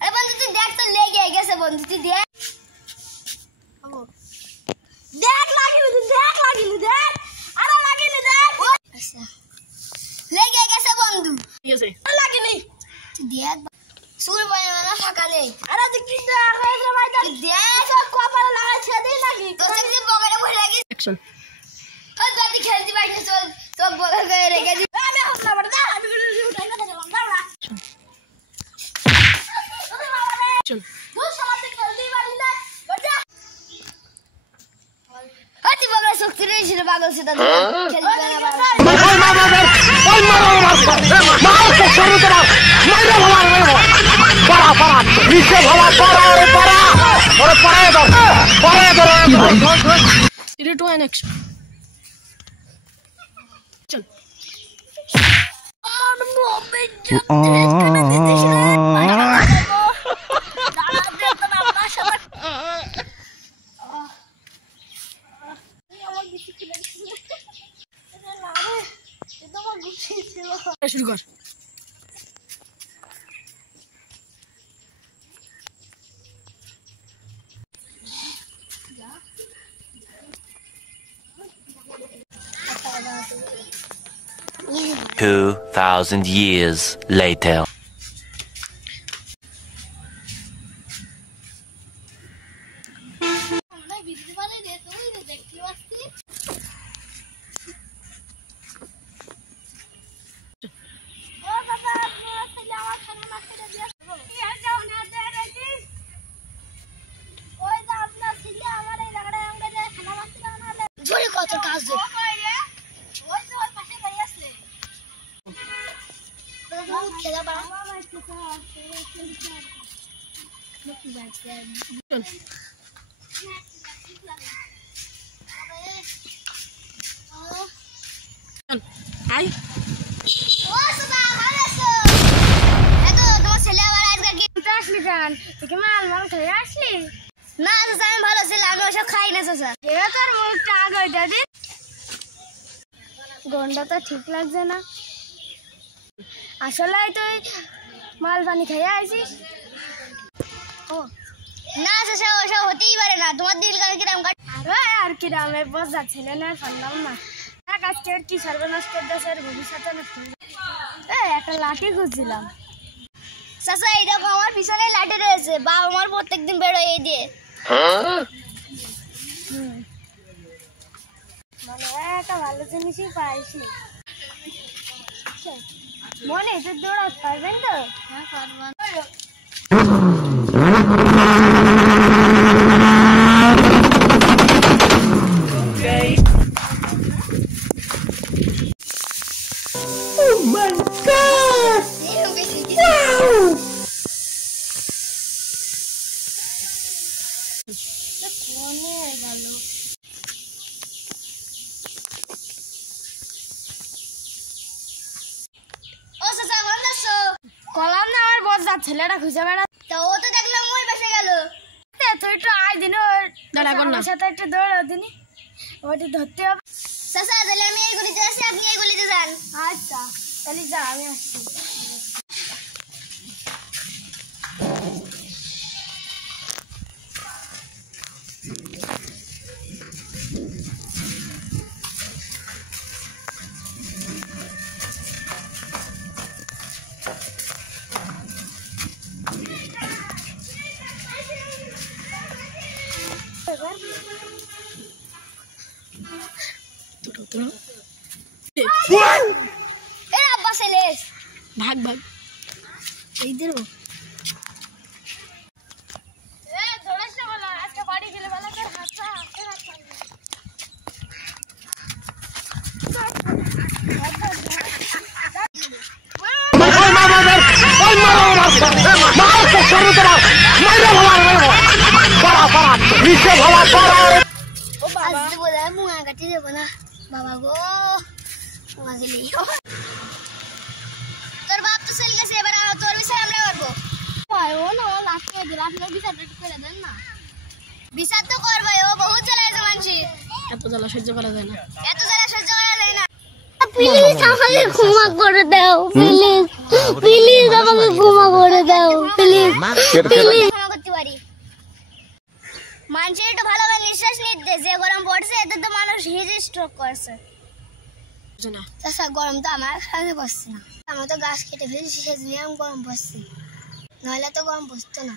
अरे बंधु तू देख तो ले गया कैसे बंधु तू देख देख लागी तू देख अरे लागी नहीं देख अच्छा ले गया कैसे बंधु ये से लागी नहीं तू देख सूर बने वाला फाका ले अरे तू कितना आगे से भाई तू देख को पर लगा छेदी लगी तो से बगड़े भर लगी एक्शन और जल्दी खेलती बैठे तो बगल गए रे के अरे हमला पड़ता अभी उठाएगा तो हमला चल वो साथ जल्दी वाली ना बजा हटी बगल सुखती नहीं छिरे पागल से तो खेल बना मार के शुरू करो मारो भला परा नीचे भला परा और परे दो 3 2 1 एक्शन चल शुरू कर 2,000 years later. आई जान तुके माल খেয়ে আসলি না চাচা আমি ভালো ছিলাম আমি ওসব খাই না চাচা এ তোর মুখটা আগে দাদি গন্ডটা ঠিক লাগছে না আসলে তুই মাল পানি খেয়ে আইছিস ও না চাচা ওসব হতেই পারে না তোমার দিল কানে কিরাম কাট আরে আর কিরামে বস যাচ্ছিলে না শুনলাম না আজকে কি সর্বনাশ করতে স্যার ভবিষ্যতে নষ্ট একটা লাঠি খুঁজছিলাম চাচা এই দেখো আমার পিছনে লাঠি রয়েছে বাবা আমার প্রত্যেকদিন বেরোয় এই দিয়ে মানে একটা ভালো জিনিসই পাইছি মনে তো দৌড়াতে পারবেন তো হ্যাঁ পারবেন Oh my God! কলাম না আমার বস যা ছেলেটা খুঁজে বেড়া তো ও তো দেখলাম ওই বসে গেল তুই একটু আয় দিন দাঁড়া কর না সাথে একটু দৌড়াও দিনি ওটা ধরতে হবে চাচা তাহলে আমি এই গলিতে আসি আপনি এই গলিতে যান আচ্ছা তাহলে যা আমি আসছি भाग भाग इधर हो बाबा गो ভাই ও না ও লাস্ট করে দিল আপনি বিচারটা একটু করে দেন না বিচার তো করবে ও বহুত জ্বালাইছে মানছি এত জ্বালা সহ্য করা যায় না এত জ্বালা সহ্য করা যায় না প্লিজ আমাকে ক্ষমা করে দাও প্লিজ প্লিজ আমাকে ক্ষমা করে দাও প্লিজ প্লিজ ক্ষমা করতে পারি মানুষের একটু ভালোভাবে নিঃশ্বাস নিতে যে গরম পড়ছে এতে তো মানুষ হিট স্ট্রোক করছে না চাচা গরম তো আমার সাথে পড়ছে না আমি তো গাছ কেটে ফেলছি সেজন্য আমি গরম পড়ছে নইলে তো গরম পড়তো না